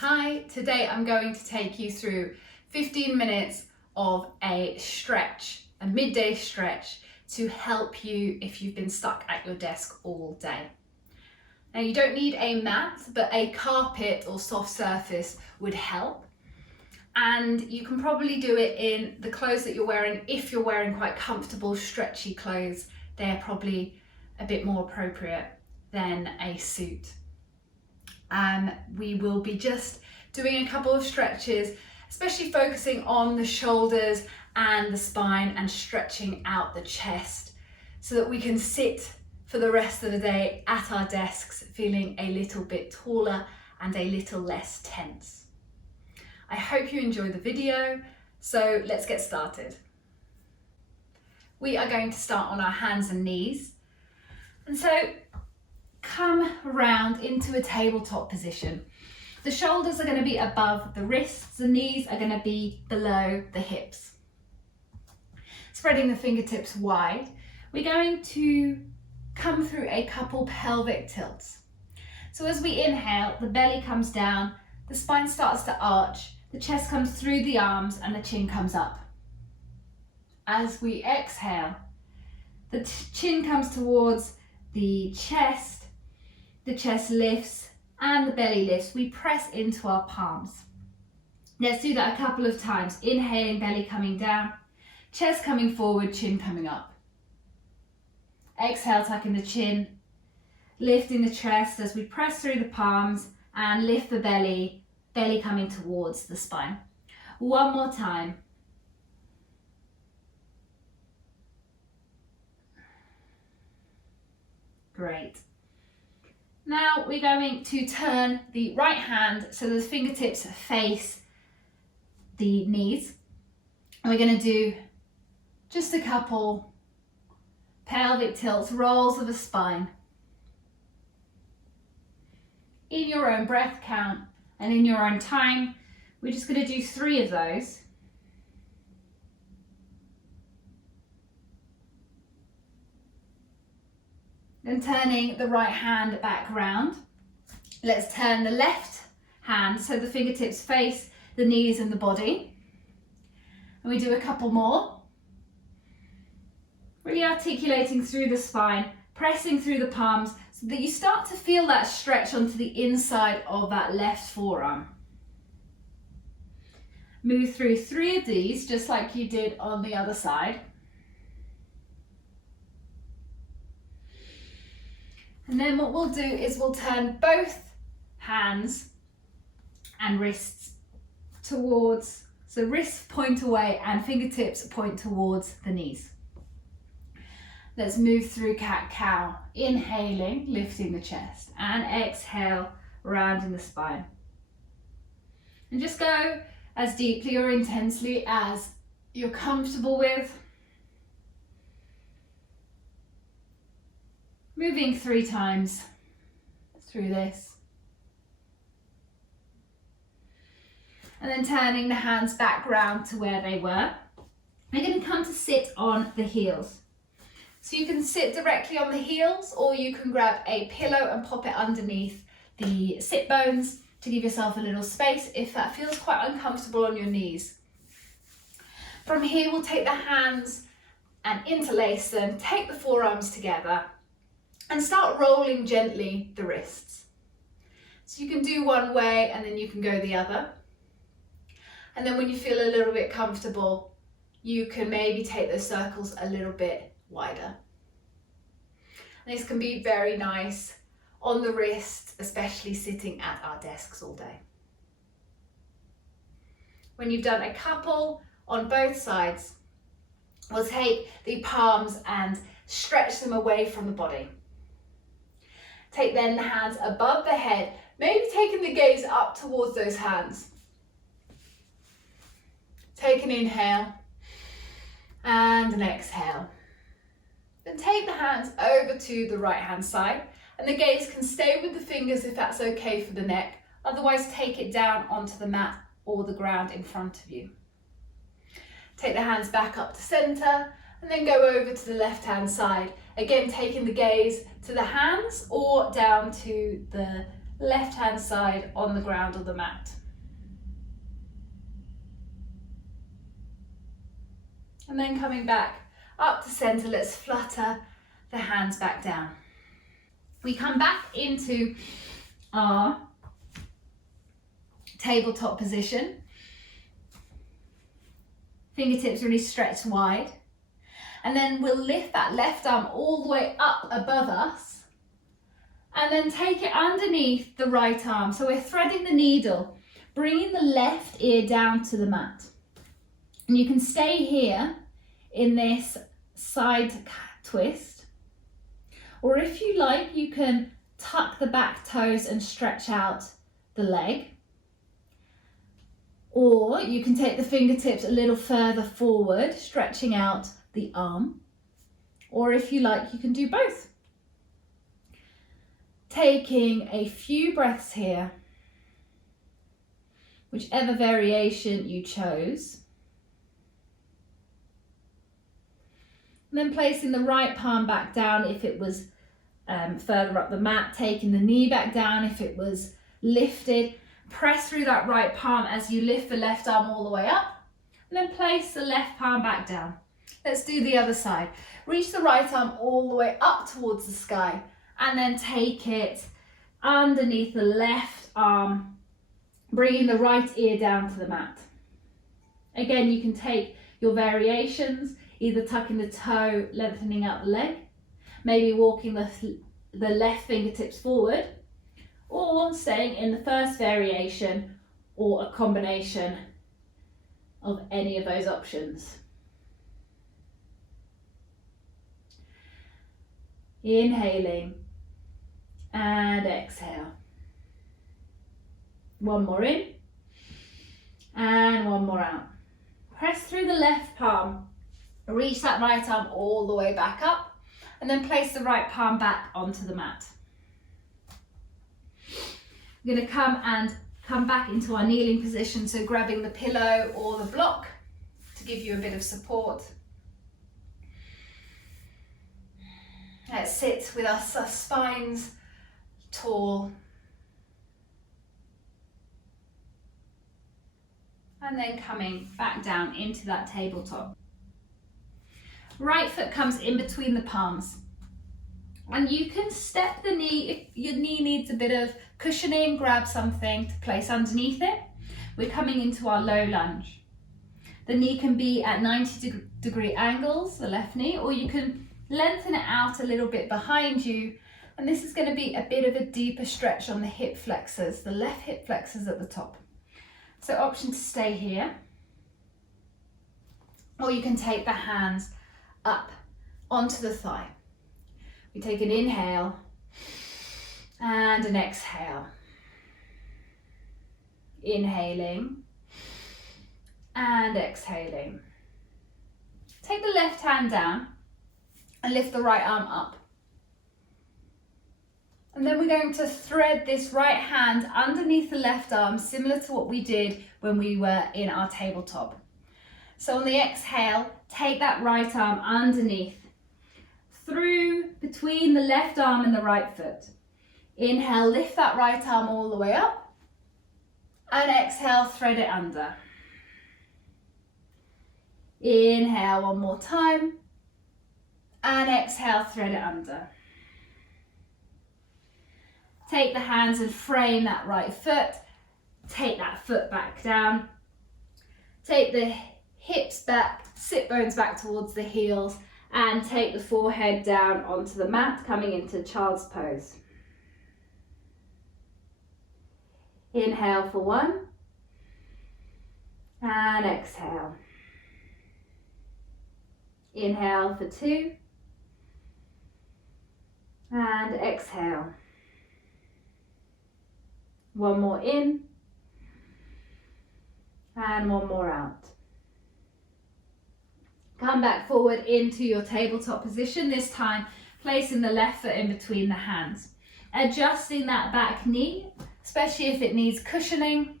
Hi, today I'm going to take you through 15 minutes of a stretch, a midday stretch to help you if you've been stuck at your desk all day. Now you don't need a mat, but a carpet or soft surface would help. And you can probably do it in the clothes that you're wearing. If you're wearing quite comfortable, stretchy clothes, they're probably a bit more appropriate than a suit. We will be just doing a couple of stretches, especially focusing on the shoulders and the spine and stretching out the chest so that we can sit for the rest of the day at our desks feeling a little bit taller and a little less tense. I hope you enjoy the video, so let's get started. We are going to start on our hands and knees, and so come round into a tabletop position. The shoulders are going to be above the wrists, the knees are going to be below the hips. Spreading the fingertips wide, we're going to come through a couple pelvic tilts. So as we inhale, the belly comes down, the spine starts to arch, the chest comes through the arms and the chin comes up. As we exhale, the chin comes towards the chest lifts and the belly lifts. We press into our palms. Let's do that a couple of times. Inhaling, belly coming down, chest coming forward, chin coming up. Exhale, tucking the chin, lifting the chest as we press through the palms and lift the belly, belly coming towards the spine. One more time. Great. Now we're going to turn the right hand so the fingertips face the knees. And we're going to do just a couple pelvic tilts, rolls of the spine. In your own breath count and in your own time, we're just going to do 3 of those. Then turning the right hand back round. Let's turn the left hand so the fingertips face the knees and the body. And we do a couple more. Really articulating through the spine, pressing through the palms so that you start to feel that stretch onto the inside of that left forearm. Move through 3 of these just like you did on the other side. And then what we'll do is we'll turn both hands and wrists towards, so wrists point away and fingertips point towards the knees. Let's move through cat-cow, inhaling, lifting the chest, and exhale, rounding the spine. And just go as deeply or intensely as you're comfortable with. Moving 3 times through this. And then turning the hands back round to where they were. We're going to come to sit on the heels. So you can sit directly on the heels, or you can grab a pillow and pop it underneath the sit bones to give yourself a little space if that feels quite uncomfortable on your knees. From here, we'll take the hands and interlace them, take the forearms together, and start rolling gently the wrists. So you can do one way and then you can go the other. And then when you feel a little bit comfortable, you can maybe take those circles a little bit wider. And this can be very nice on the wrist, especially sitting at our desks all day. When you've done a couple on both sides, we'll take the palms and stretch them away from the body. Take then the hands above the head, maybe taking the gaze up towards those hands. Take an inhale and an exhale. Then take the hands over to the right hand side, and the gaze can stay with the fingers if that's okay for the neck. Otherwise, take it down onto the mat or the ground in front of you. Take the hands back up to center and then go over to the left hand side. Again, taking the gaze to the hands or down to the left hand side on the ground or the mat. And then coming back up to center, let's flutter the hands back down. We come back into our tabletop position. Fingertips really stretched wide. And then we'll lift that left arm all the way up above us. And then take it underneath the right arm. So we're threading the needle, bringing the left ear down to the mat. And you can stay here in this side twist. Or if you like, you can tuck the back toes and stretch out the leg. Or you can take the fingertips a little further forward, stretching out the arm. Or if you like, you can do both. Taking a few breaths here, whichever variation you chose. And then placing the right palm back down if it was further up the mat, taking the knee back down if it was lifted. Press through that right palm as you lift the left arm all the way up, and then place the left palm back down. Let's do the other side. Reach the right arm all the way up towards the sky, and then take it underneath the left arm, bringing the right ear down to the mat. Again, you can take your variations, either tucking the toe, lengthening out the leg, maybe walking the left fingertips forward, or staying in the first variation, or a combination of any of those options. Inhaling and exhale. One more in and one more out. Press through the left palm, reach that right arm all the way back up, and then place the right palm back onto the mat. We're going to come back into our kneeling position, so grabbing the pillow or the block to give you a bit of support. Let's sit with our spines tall. And then coming back down into that tabletop. Right foot comes in between the palms. And you can step the knee, if your knee needs a bit of cushioning, grab something to place underneath it. We're coming into our low lunge. The knee can be at 90-degree angles, the left knee, or you can lengthen it out a little bit behind you. And this is going to be a bit of a deeper stretch on the hip flexors, the left hip flexors at the top. So option to stay here. Or you can take the hands up onto the thigh. We take an inhale and an exhale. Inhaling and exhaling. Take the left hand down and lift the right arm up. And then we're going to thread this right hand underneath the left arm, similar to what we did when we were in our tabletop. So on the exhale, take that right arm underneath, through between the left arm and the right foot. Inhale, lift that right arm all the way up, and exhale, thread it under. Inhale one more time, and exhale, thread it under. Take the hands and frame that right foot, take that foot back down, take the hips back, sit bones back towards the heels, and take the forehead down onto the mat, coming into child's pose. Inhale for one, and exhale. Inhale for two, and exhale. One more in, and one more out. Come back forward into your tabletop position, this time placing the left foot in between the hands. Adjusting that back knee, especially if it needs cushioning,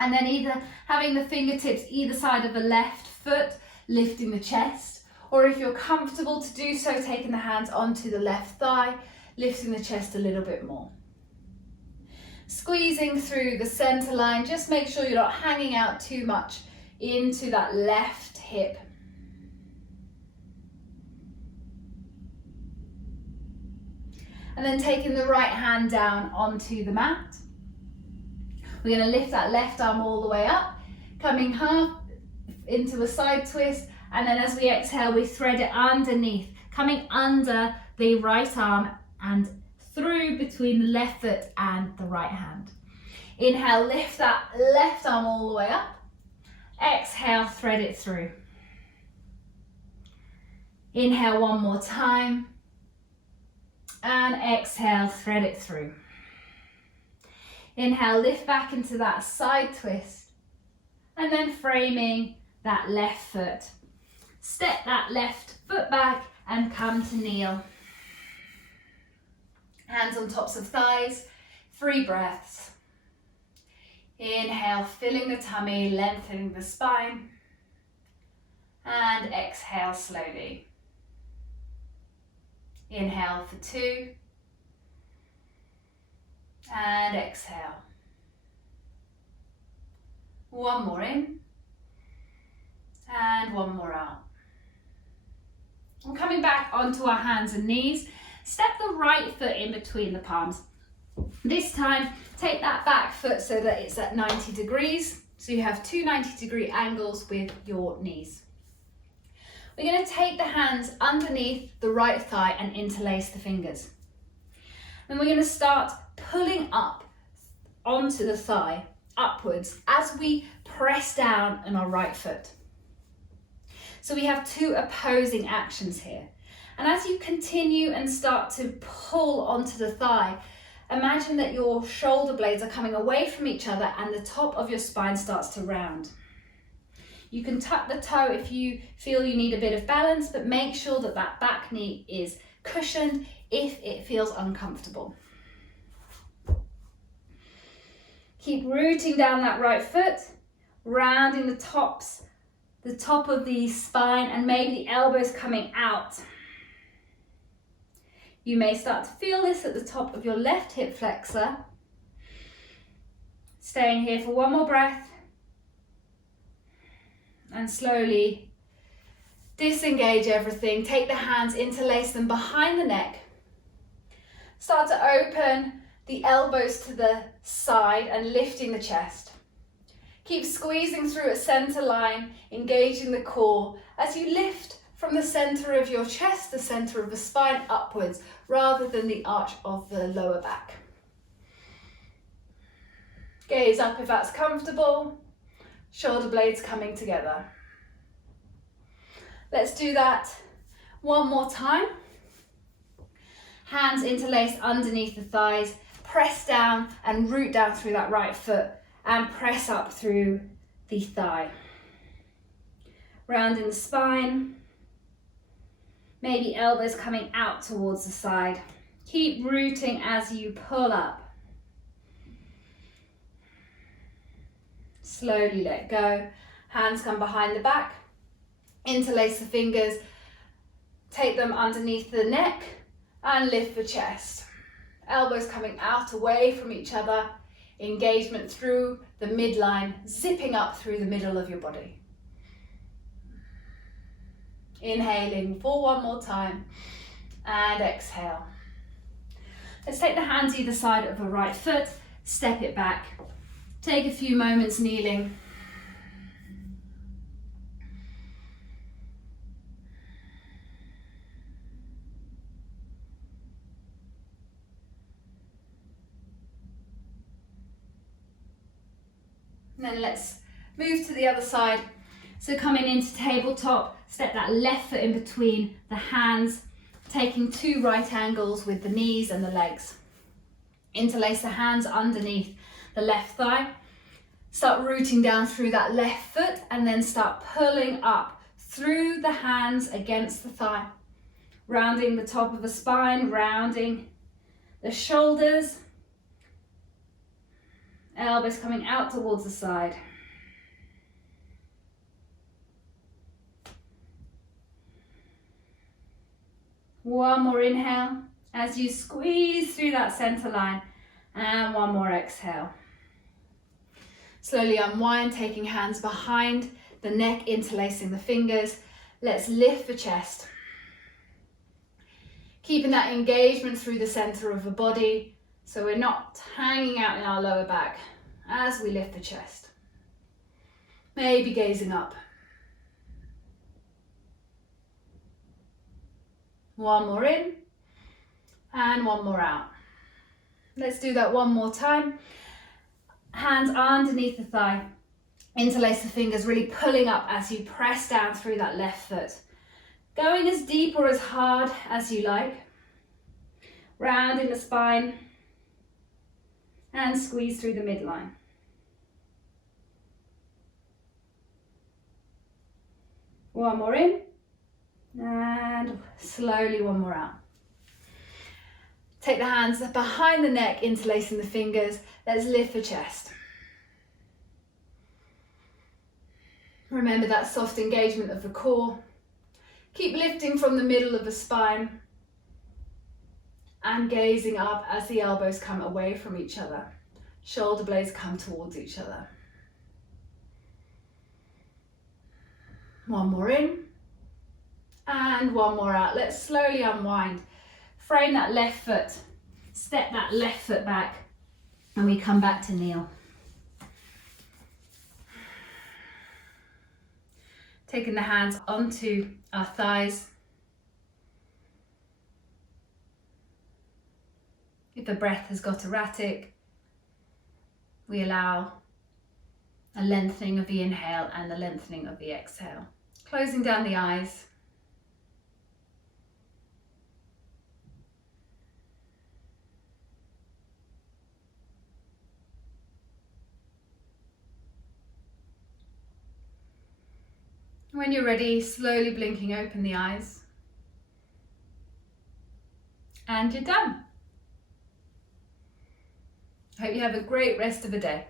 and then either having the fingertips either side of the left foot, lifting the chest, or if you're comfortable to do so, taking the hands onto the left thigh, lifting the chest a little bit more. Squeezing through the center line, just make sure you're not hanging out too much into that left hip. And then taking the right hand down onto the mat. We're going to lift that left arm all the way up, coming half into a side twist, and then as we exhale, we thread it underneath, coming under the right arm and through between the left foot and the right hand. Inhale, lift that left arm all the way up. Exhale, thread it through. Inhale one more time. And exhale, thread it through. Inhale, lift back into that side twist. And then framing that left foot. Step that left foot back and come to kneel. Hands on tops of thighs, 3 breaths. Inhale, filling the tummy, lengthening the spine. And exhale slowly. Inhale for 2. And exhale. One more in. And one more out. And coming back onto our hands and knees, step the right foot in between the palms. This time, take that back foot so that it's at 90 degrees. So you have 2 90-degree angles with your knees. We're going to take the hands underneath the right thigh and interlace the fingers. Then we're going to start pulling up onto the thigh, upwards, as we press down on our right foot. So we have 2 opposing actions here. And as you continue and start to pull onto the thigh, imagine that your shoulder blades are coming away from each other and the top of your spine starts to round. You can tuck the toe if you feel you need a bit of balance, but make sure that that back knee is cushioned if it feels uncomfortable. Keep rooting down that right foot, rounding the top of the spine and maybe the elbows coming out. You may start to feel this at the top of your left hip flexor. Staying here for one more breath. And slowly disengage everything. Take the hands, interlace them behind the neck. Start to open the elbows to the side and lifting the chest. Keep squeezing through a center line, engaging the core as you lift from the center of your chest, the center of the spine upwards, rather than the arch of the lower back. Gaze up if that's comfortable. Shoulder blades coming together. Let's do that one more time. Hands interlace underneath the thighs. Press down and root down through that right foot and press up through the thigh. Rounding the spine. Maybe elbows coming out towards the side. Keep rooting as you pull up. Slowly let go. Hands come behind the back. Interlace the fingers. Take them underneath the neck and lift the chest. Elbows coming out away from each other. Engagement through the midline, zipping up through the middle of your body. Inhaling for one more time and exhale. Let's take the hands either side of the right foot, step it back. Take a few moments kneeling. And then let's move to the other side. So coming into tabletop, step that left foot in between the hands, taking 2 right angles with the knees and the legs. Interlace the hands underneath the left thigh. Start rooting down through that left foot and then start pulling up through the hands against the thigh. Rounding the top of the spine, rounding the shoulders. Elbows coming out towards the side. One more inhale as you squeeze through that center line And one more exhale. Slowly unwind, taking hands behind the neck, interlacing the fingers. Let's lift the chest. Keeping that engagement through the center of the body, so we're not hanging out in our lower back as we lift the chest. Maybe gazing up. One more in and one more out. Let's do that one more time. Hands underneath the thigh. Interlace the fingers, really pulling up as you press down through that left foot. Going as deep or as hard as you like. Rounding the spine and squeeze through the midline. One more in and slowly one more out. Take the hands behind the neck, interlacing the fingers. Let's lift the chest. Remember that soft engagement of the core. Keep lifting from the middle of the spine and gazing up as the elbows come away from each other. Shoulder blades come towards each other. One more in and one more out. Let's slowly unwind. Frame that left foot. Step that left foot back and we come back to kneel. Taking the hands onto our thighs. If the breath has got erratic, we allow a lengthening of the inhale and the lengthening of the exhale. Closing down the eyes. When you're ready, slowly blinking open the eyes. And you're done. I hope you have a great rest of the day.